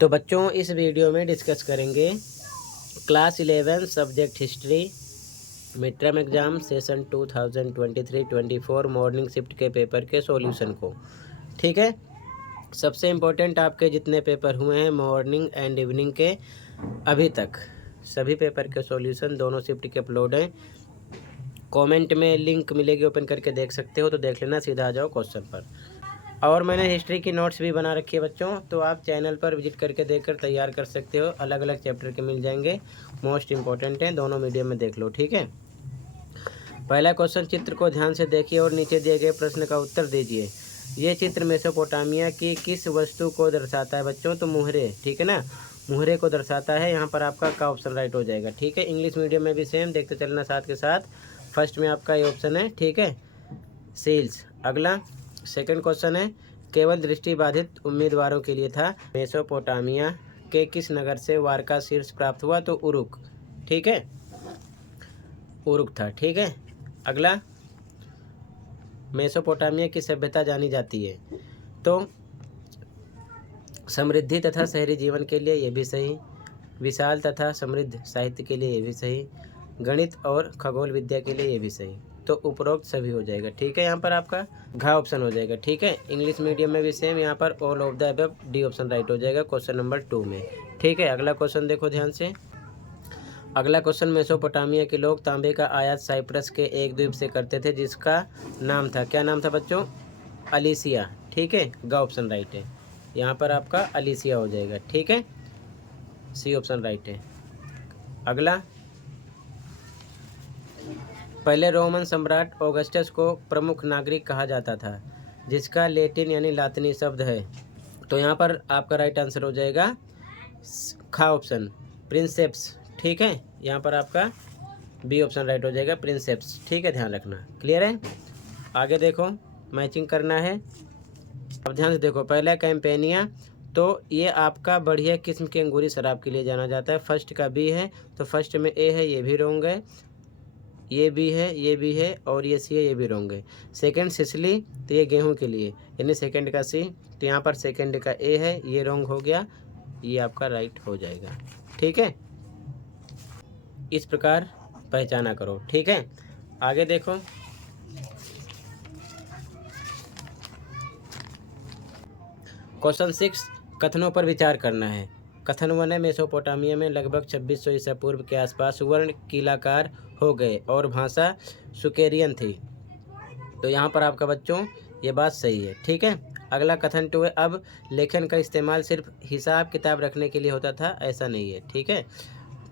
तो बच्चों इस वीडियो में डिस्कस करेंगे class 11 subject history mid term exam session 2023-24 morning shift के पेपर के सॉल्यूशन को। ठीक है, सबसे इम्पोर्टेंट आपके जितने पेपर हुए हैं मॉर्निंग एंड इवनिंग के अभी तक सभी पेपर के सॉल्यूशन दोनों शिफ्ट के अपलोड हैं। कमेंट में लिंक मिलेगी, ओपन करके देख सकते हो, तो देख लेना, सीधा आ जाओ क्वेश्चन पर। और मैंने हिस्ट्री की नोट्स भी बना रखी है बच्चों, तो आप चैनल पर विजिट करके देखकर तैयार कर सकते हो। अलग अलग चैप्टर के मिल जाएंगे, मोस्ट इंपॉर्टेंट हैं, दोनों मीडियम में देख लो। ठीक है, पहला क्वेश्चन, चित्र को ध्यान से देखिए और नीचे दिए गए प्रश्न का उत्तर दीजिए। ये चित्र मेसोपोटामिया की किस वस्तु को दर्शाता है बच्चों? तो मुहरे, ठीक है ना, मुहरे को दर्शाता है। यहाँ पर आपका का ऑप्शन राइट हो जाएगा। ठीक है, इंग्लिश मीडियम में भी सेम, देखते चलना साथ के साथ। फर्स्ट में आपका ये ऑप्शन है, ठीक है, सील्स। अगला सेकंड क्वेश्चन है, केवल दृष्टिबाधित उम्मीदवारों के लिए था। मेसोपोटामिया के किस नगर से वार का शीर्ष प्राप्त हुआ? तो उरुक, ठीक है, उरुक था। ठीक है, अगला, मेसोपोटामिया की सभ्यता जानी जाती है तो समृद्धि तथा शहरी जीवन के लिए, ये भी सही। विशाल तथा समृद्ध साहित्य के लिए, ये भी सही। गणित और खगोल विद्या के लिए, ये भी सही। तो उपरोक्त सभी हो जाएगा। ठीक है, यहाँ पर आपका घा ऑप्शन हो जाएगा। ठीक है, इंग्लिश मीडियम में भी सेम, यहाँ पर all of the above D option right हो जाएगा क्वेश्चन नंबर 2 में। ठीक है, अगला क्वेश्चन देखो ध्यान से। अगला क्वेश्चन, मेसोपोटामिया के लोग तांबे का आयात साइप्रस के एक द्वीप से करते थे जिसका नाम था, क्या नाम था बच्चों? अलीसिया। ठीक है, गा ऑप्शन राइट है, यहाँ पर आपका अलीसिया हो जाएगा। ठीक है, सी ऑप्शन राइट है। अगला, पहले रोमन सम्राट ऑगस्टस को प्रमुख नागरिक कहा जाता था जिसका लेटिन यानी लातिनी शब्द है। तो यहाँ पर आपका राइट आंसर हो जाएगा खा ऑप्शन, प्रिंसेप्स। ठीक है, यहाँ पर आपका बी ऑप्शन राइट हो जाएगा, प्रिंसेप्स। ठीक है, ध्यान रखना। क्लियर है? आगे देखो, मैचिंग करना है। अब ध्यान से देखो, पहला कैंपेनिया, तो ये आपका बढ़िया किस्म की अंगूरी शराब के लिए जाना जाता है। फर्स्ट का बी है, तो फर्स्ट में ए है, ये भी रोंग है। ये भी है, ये भी है, और ये सी है, ये भी रोंग है। सेकंड सिसली, तो ये गेहूं के लिए, यानी सेकंड का सी, तो यहाँ पर सेकंड का ए है, ये रोंग हो गया, ये आपका राइट हो जाएगा। ठीक है, इस प्रकार पहचाना करो। ठीक है, आगे देखो, क्वेश्चन 6, कथनों पर विचार करना है। कथन 1 है, मेसोपोटामिया में लगभग 2600 ईसा पूर्व के आसपास सुवर्ण कीलाकार हो गए और भाषा सुकेरियन थी। तो यहाँ पर आपका बच्चों ये बात सही है। ठीक है, अगला कथन 2 है, अब लेखन का इस्तेमाल सिर्फ हिसाब किताब रखने के लिए होता था, ऐसा नहीं है। ठीक है,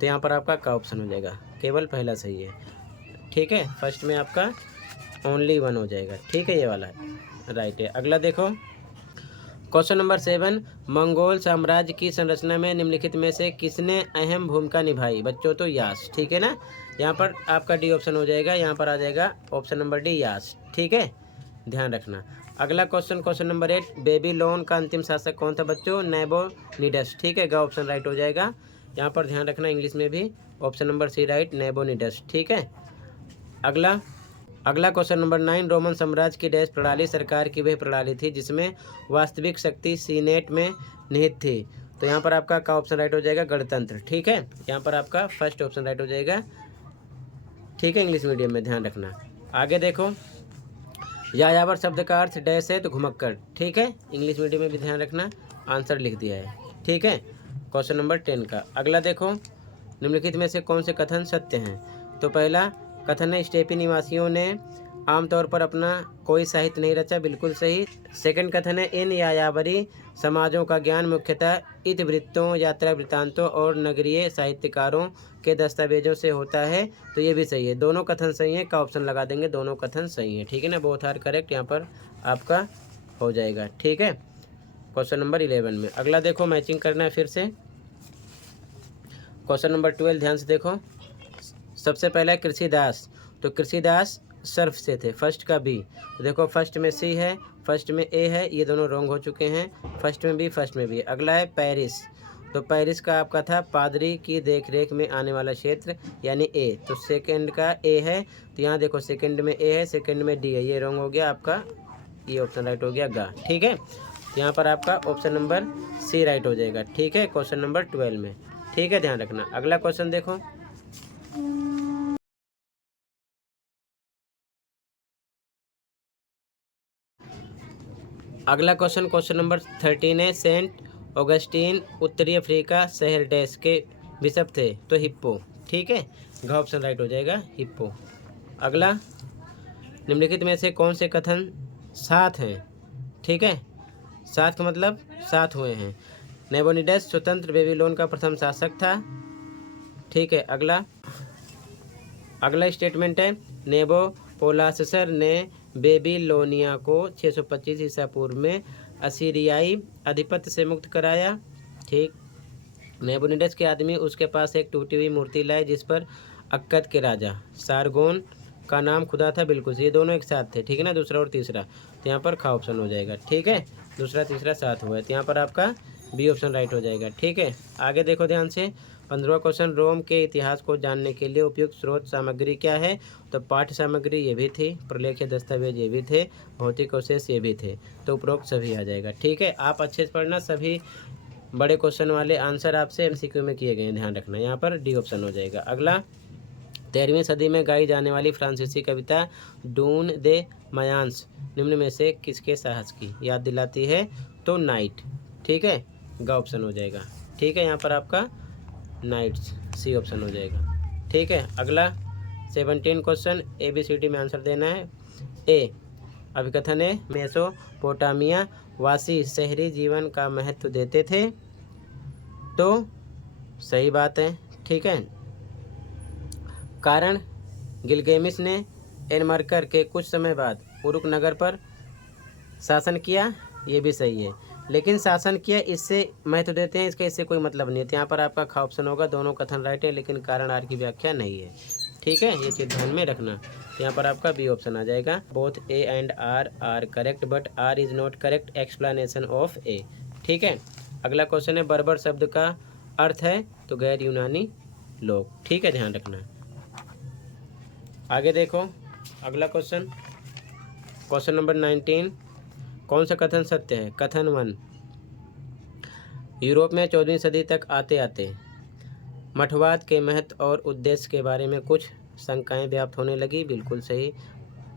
तो यहाँ पर आपका का ऑप्शन हो जाएगा, केवल पहला सही है। ठीक है, फर्स्ट में आपका ओनली 1 हो जाएगा। ठीक है, ये वाला राइट है। अगला देखो, क्वेश्चन नंबर 7, मंगोल साम्राज्य की संरचना में निम्नलिखित में से किसने अहम भूमिका निभाई बच्चों? तो यास। ठीक है ना, यहाँ पर आपका डी ऑप्शन हो जाएगा, यहाँ पर आ जाएगा ऑप्शन नंबर डी, यास। ठीक है, ध्यान रखना। अगला क्वेश्चन, क्वेश्चन नंबर 8, बेबीलोन का अंतिम शासक कौन था बच्चों? नेबोनिडस। ठीक है, गा ऑप्शन राइट हो जाएगा, यहाँ पर ध्यान रखना, इंग्लिश में भी option number C right, Nabonidus. ठीक है, अगला क्वेश्चन नंबर 9, रोमन साम्राज्य की डैश प्रणाली सरकार की वह प्रणाली थी जिसमें वास्तविक शक्ति सीनेट में निहित थी। तो यहाँ पर आपका का ऑप्शन राइट हो जाएगा, गणतंत्र। ठीक है, यहाँ पर आपका फर्स्ट ऑप्शन राइट हो जाएगा। ठीक है, इंग्लिश मीडियम में ध्यान रखना। आगे देखो, यायावर शब्द का अर्थ डैश है, तो घुमक्कड़। ठीक है, इंग्लिश मीडियम में भी ध्यान रखना, आंसर लिख दिया है। ठीक है, क्वेश्चन नंबर 10 का। अगला देखो, निम्नलिखित में से कौन से कथन सत्य हैं? तो पहला कथन है, स्टेपी निवासियों ने आमतौर पर अपना कोई साहित्य नहीं रचा, बिल्कुल सही। सेकंड कथन है, इन यायावरी समाजों का ज्ञान मुख्यतः इतिवृत्तों, यात्रा वृत्तांतों और नगरीय साहित्यकारों के दस्तावेजों से होता है, तो ये भी सही है। दोनों कथन सही है, का ऑप्शन लगा देंगे, दोनों कथन सही है। ठीक है ना, बोथ आर करेक्ट, यहाँ पर आपका हो जाएगा। ठीक है, क्वेश्चन नंबर 11 में। अगला देखो, मैचिंग करना है फिर से। क्वेश्चन नंबर 12, ध्यान से देखो, सबसे पहला है कृषिदास, तो कृषिदास सर्फ से थे, फर्स्ट का बी। तो देखो, फर्स्ट में सी है, फर्स्ट में ए है, ये दोनों रॉन्ग हो चुके हैं, फर्स्ट में बी, फर्स्ट में बी। अगला है पेरिस, तो पेरिस का आपका था पादरी की देखरेख में आने वाला क्षेत्र, यानी ए। तो सेकंड का ए है, तो यहाँ देखो सेकंड में ए है, सेकंड में डी है, ये रॉन्ग हो गया आपका, ये ऑप्शन राइट हो गया गा। ठीक है, तो यहाँ पर आपका ऑप्शन नंबर सी राइट हो जाएगा। ठीक है, क्वेश्चन नंबर 12 में। ठीक है, ध्यान रखना। अगला क्वेश्चन देखो। अगला क्वेश्चन नंबर 13 है। सेंट ऑगस्टीन उत्तरी अफ्रीका शहर डैश के बिशप थे, तो हिप्पो। ठीक है, घ ऑप्शन राइट हो जाएगा, हिप्पो। अगला, निम्नलिखित में से कौन से कथन साथ हैं? ठीक है, साथ का मतलब साथ हुए हैं। नेबोनिडस स्वतंत्र बेबीलोन का प्रथम शासक था। ठीक है, अगला स्टेटमेंट है, नेबोपोलाससर ने बेबीलोनिया को 625 ईसा पूर्व में असीरियाई आधिपत्य से मुक्त कराया। ठीक, नेबोनिडस के आदमी उसके पास एक टूटी हुई मूर्ति लाए जिस पर अक्कद के राजा सारगोन का नाम खुदा था। बिल्कुल सही, ये दोनों एक साथ थे। ठीक है ना, दूसरा और तीसरा, तो यहाँ पर खा ऑप्शन हो जाएगा। ठीक है, दूसरा तीसरा साथ हुआ है, तो यहाँ पर आपका बी ऑप्शन राइट हो जाएगा। ठीक है, आगे देखो ध्यान से। 15वां क्वेश्चन, रोम के इतिहास को जानने के लिए उपयुक्त स्रोत सामग्री क्या है? तो पाठ्य सामग्री ये भी थी, प्रलेख्य दस्तावेज ये भी थे, भौतिक अवशेष ये भी थे, तो उपरोक्त सभी आ जाएगा। ठीक है, आप अच्छे से पढ़ना। सभी बड़े क्वेश्चन वाले आंसर आपसे एमसीक्यू में किए गए हैं, ध्यान रखना। यहाँ पर डी ऑप्शन हो जाएगा। अगला, 13वीं सदी में गाई जाने वाली फ्रांसीसी कविता डून दे मायांस निम्न में से किसके साहस की याद दिलाती है? तो नाइट। ठीक है, ग ऑप्शन हो जाएगा। ठीक है, यहाँ पर आपका नाइट्स, सी ऑप्शन हो जाएगा। ठीक है, अगला 17 क्वेश्चन, ABCD में आंसर देना है। ए, अभिकथन है मेसोपोटामिया वासी शहरी जीवन का महत्व देते थे, तो सही बात है। ठीक है, कारण गिलगेमिस ने एनमरकर के कुछ समय बाद उरुक नगर पर शासन किया, ये भी सही है। लेकिन शासन किया इससे महत्व देते हैं, इसका इससे कोई मतलब नहीं है। तो यहाँ पर आपका खा ऑप्शन होगा। दोनों कथन राइट है, लेकिन कारण आर की व्याख्या नहीं है। ठीक है, ये चीज़ ध्यान में रखना। यहाँ पर आपका बी ऑप्शन आ जाएगा। Both A and R R correct, but R is not correct explanation of A. ठीक है, अगला क्वेश्चन है, बर्बर शब्द का अर्थ है? तो गैर यूनानी लोग। ठीक है, ध्यान रखना। आगे देखो, अगला क्वेश्चन नंबर 19, कौन सा कथन सत्य है? कथन 1, यूरोप में 14वीं सदी तक आते आते मठवाद के महत्व और उद्देश्य के बारे में कुछ शंकाएं व्याप्त होने लगी। बिल्कुल सही।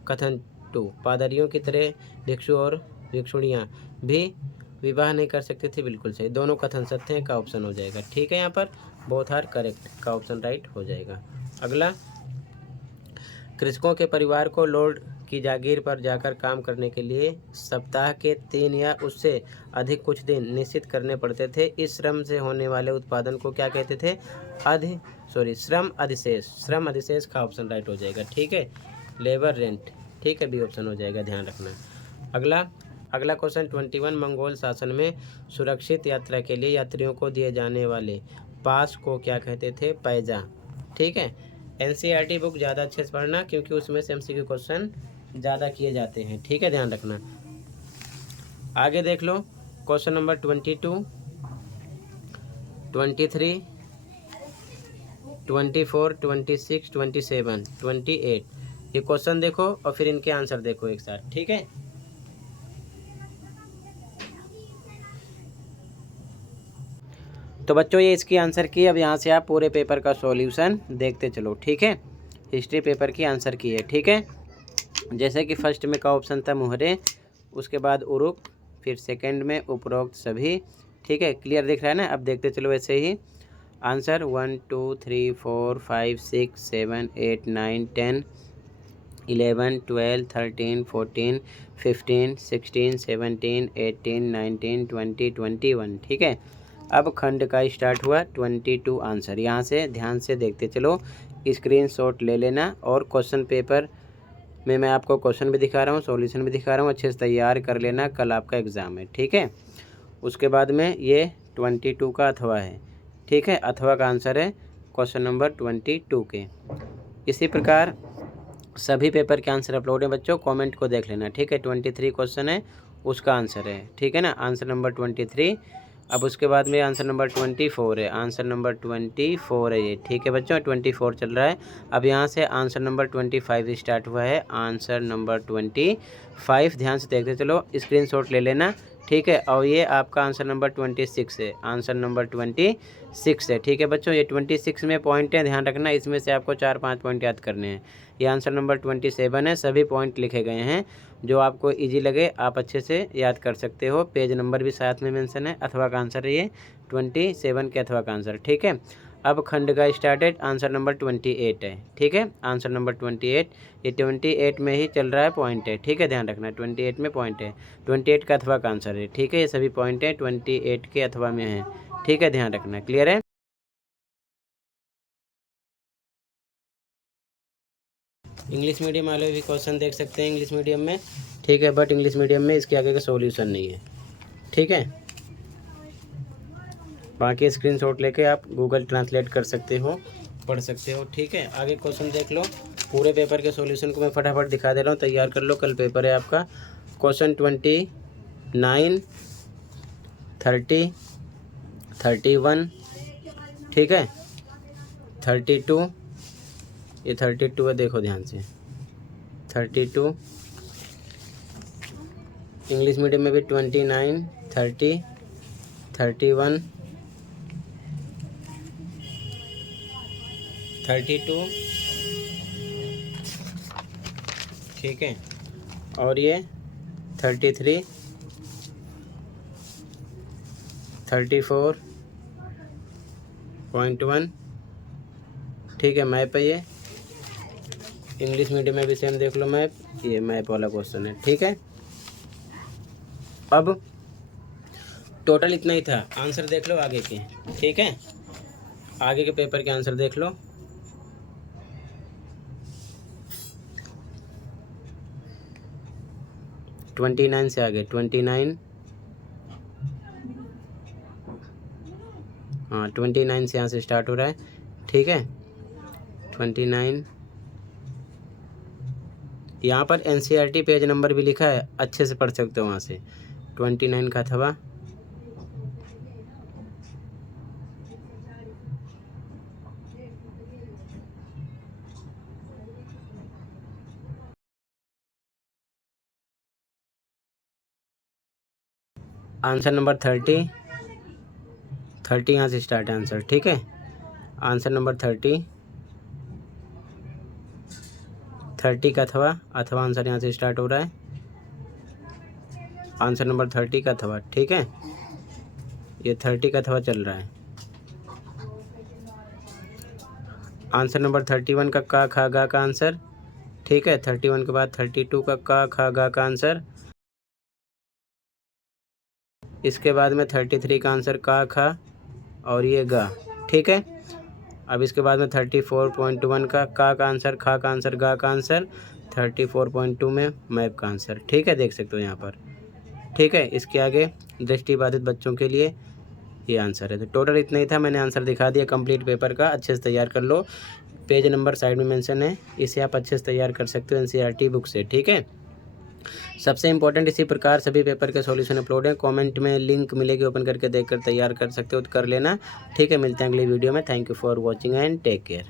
कथन 2, पादरियों की तरह भिक्षु और भिक्षुणियाँ भी विवाह नहीं कर सकते थे। बिल्कुल सही। दोनों कथन सत्य हैं, का ऑप्शन हो जाएगा। ठीक है, यहाँ पर बोथ आर करेक्ट, का ऑप्शन राइट हो जाएगा। अगला, कृषकों के परिवार को लॉर्ड की जागीर पर जाकर काम करने के लिए सप्ताह के 3 या उससे अधिक कुछ दिन निश्चित करने पड़ते थे। इस श्रम से होने वाले उत्पादन को क्या कहते थे? श्रम अधिशेष। श्रम अधिशेष का ऑप्शन राइट हो जाएगा। ठीक है, लेबर रेंट। ठीक है, बी ऑप्शन हो जाएगा, ध्यान रखना। अगला क्वेश्चन 21, मंगोल शासन में सुरक्षित यात्रा के लिए यात्रियों को दिए जाने वाले पास को क्या कहते थे? पैजा। ठीक है, NCERT बुक ज़्यादा अच्छे से पढ़ना, क्योंकि उसमें से MCQ क्वेश्चन ज़्यादा किए जाते हैं। ठीक है, ध्यान रखना। आगे देख लो, क्वेश्चन नंबर 22, 23, 24, 26, 27, 28, ये क्वेश्चन देखो और फिर इनके आंसर देखो एक साथ। ठीक है, तो बच्चों ये इसकी आंसर की। अब यहाँ से आप पूरे पेपर का सॉल्यूशन देखते चलो। ठीक है, हिस्ट्री पेपर की आंसर की है। ठीक है, जैसे कि फर्स्ट में का ऑप्शन था मुहरे, उसके बाद उरुक, फिर सेकंड में उपरोक्त सभी। ठीक है, क्लियर दिख रहा है ना? अब देखते चलो ऐसे ही आंसर। 1 2 3 4 5 6 7 8 9 10 11 12 13 14 15 16 17 18 19 20 21। ठीक है, अब खंड का स्टार्ट हुआ 22 आंसर। यहाँ से ध्यान से देखते चलो, स्क्रीनशॉट ले लेना, और क्वेश्चन पेपर में मैं आपको क्वेश्चन भी दिखा रहा हूँ, सॉल्यूशन भी दिखा रहा हूँ, अच्छे से तैयार कर लेना, कल आपका एग्ज़ाम है। ठीक है, उसके बाद में ये 22 का अथवा है। ठीक है, अथवा का आंसर है क्वेश्चन नंबर 22 के। इसी प्रकार सभी पेपर के आंसर अपलोड है बच्चों, कमेंट को देख लेना। ठीक है, 23 क्वेश्चन है, उसका आंसर है। ठीक है ना, आंसर नंबर 23। अब उसके बाद में आंसर नंबर 24 है, आंसर नंबर 24 है ये। ठीक है बच्चों, 24 चल रहा है। अब यहाँ से आंसर नंबर 25 स्टार्ट हुआ है, आंसर नंबर 25। ध्यान से देखते चलो, स्क्रीनशॉट ले लेना, ठीक है। और ये आपका आंसर नंबर 26 है, आंसर नंबर 26 है। ठीक है बच्चों, ये 26 में पॉइंट है, ध्यान रखना। इसमें से आपको 4-5 पॉइंट याद करने हैं। ये आंसर नंबर 27 है, सभी पॉइंट लिखे गए हैं। जो आपको इजी लगे आप अच्छे से याद कर सकते हो। पेज नंबर भी साथ में मेंशन है। अथवा का आंसर है ये 27 के अथवा का आंसर। ठीक है, अब खंड का स्टार्टेड आंसर नंबर 28 है। ठीक है, आंसर नंबर 28, ये 28 में ही चल रहा है, पॉइंट है। ठीक है, ध्यान रखना 28 में पॉइंट है, 28 का अथवा का आंसर है। ठीक है, ये सभी पॉइंट है 28 के अथवा में है। ठीक है, ध्यान रखना, क्लियर है। इंग्लिश मीडियम वाले भी क्वेश्चन देख सकते हैं इंग्लिश मीडियम में। ठीक है, बट इंग्लिश मीडियम में इसके आगे का सॉल्यूशन नहीं है। ठीक है, बाकी स्क्रीनशॉट लेके आप गूगल ट्रांसलेट कर सकते हो, पढ़ सकते हो। ठीक है, आगे क्वेश्चन देख लो। पूरे पेपर के सॉल्यूशन को मैं फटाफट दिखा दे रहा हूँ, तैयार कर लो, कल पेपर है आपका। क्वेश्चन 29, 30, 31, ठीक है, 32, ये 32 है, देखो ध्यान से, 32। इंग्लिश मीडियम में भी 29, 30, 31, 32, ठीक है, और ये 33, 34.1, ठीक है, मैप है ये। इंग्लिश मीडियम में भी सेम देख लो मैप, ये मैप वाला क्वेश्चन है। ठीक है, अब टोटल इतना ही था। आंसर देख लो आगे के। ठीक है, आगे के पेपर के आंसर देख लो। ट्वेंटी 29 से आगे 29, हाँ 29 से यहाँ से स्टार्ट हो रहा है। ठीक है, 29, यहाँ पर NCERT पेज नंबर भी लिखा है, अच्छे से पढ़ सकते हो वहाँ से। 29 का अथवा आंसर नंबर 30 यहाँ से स्टार्ट है आंसर। ठीक है, आंसर नंबर 30 का अथवा आंसर यहाँ से स्टार्ट हो रहा है। आंसर नंबर 30 का अथवा, ठीक है, ये 30 का अथवा चल रहा है। आंसर नंबर 31 का खा गा का आंसर। ठीक है, 31 के बाद 32 का खा गा का आंसर। इसके बाद में 33 का आंसर का खा और ये गा। ठीक है, अब इसके बाद में 34.1 का आंसर, खा का आंसर, गा का आंसर। 34.2 में मैप का आंसर। ठीक है, देख सकते हो यहाँ पर। ठीक है, इसके आगे दृष्टिबाधित बच्चों के लिए ये आंसर है। तो टोटल इतना ही था, मैंने आंसर दिखा दिया कंप्लीट पेपर का। अच्छे से तैयार कर लो, पेज नंबर साइड में मेंशन है, इसे आप अच्छे से तैयार कर सकते हो NCERT बुक से। ठीक है, सबसे इंपॉर्टेंट, इसी प्रकार सभी पेपर के सॉल्यूशन अपलोड है। कमेंट में लिंक मिलेगी, ओपन करके देखकर तैयार कर सकते हो तो कर लेना। ठीक है, मिलते हैं अगली वीडियो में। Thank you for watching and take care.